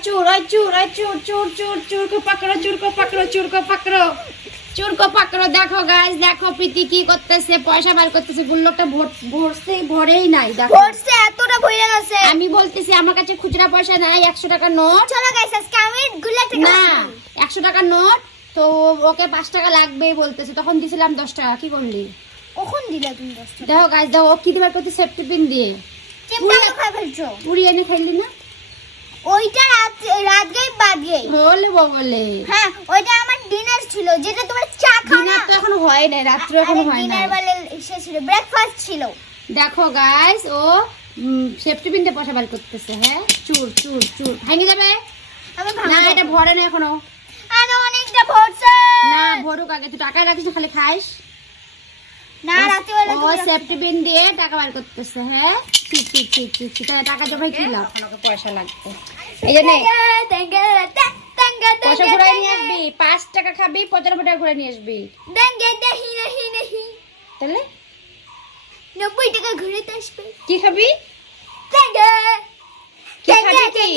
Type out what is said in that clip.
चूर ओए चूर ओए चूर चूर चूर चूर को पकड़ो चूर को पकड़ो चूर को पकड़ो চুর কো পাকড়ো দেখো গাইস দেখো প্রীতি কি করতেছে পয়সা বার করতেছে গুল্লোকটা ভরছে ভরেই নাই দেখো পড়ছে এতটা ভরে গেছে আমি বলতেছি আমার কাছে খুচরা পয়সা নাই একশো টাকা নোট চলো গাইস আজকে আমি গুলা টাকা না একশো টাকা নোট তো ওকে পাঁচ টাকা লাগবে বলতেছে তখন দিছিলাম দশ টাকা কি করলি কখন দিলা তুমি দশ টাকা দেখো গাছ দেখো ও কি দিবার করতে সেফটি পিন দিয়ে চিপটা তো খাই ফেলছো পুরি এনে খাইলি না ওইটা রাত রাত গই বাদ গই হলে বলে। হ্যাঁ ওইটা আমার ডিনার ছিল যেটা তোমার চা খাও না। ডিনার তো এখন হয় নাই রাত্রে এখনও হয় ডিনার না বেলা সে ছিল ব্রেকফাস্ট ছিল। দেখো গাইস ও সেফটি পিন দিয়ে পয়সা বার করতেছে হ্যাঁ? চুর চুর চুর। ভেঙে যাবে? আমি না এটা ভরে না এখনও। আরে অনেকটা ভরছে। না ভরুক আগে তুই টাকায় রাখিস না খালি খাইস। না রাতে বেলা ও সেফটি পিন দিয়ে টাকা বার করতেছে হ্যাঁ? ঠিক ঠিক ঠিক ঠিক ঠিক তাহলে টাকা জমাই কি লাভ? আমাকে পয়সা লাগবে। এই জন্য পয়সা ঘুরাই নিয়ে আসবি পাঁচ টাকা খাবি পঁচানব্বই টাকা ঘুরাই নিয়ে আসবি। তাহলে? নব্বই টাকা ঘুরে আসবে। কি খাবি? কি খাবি কি?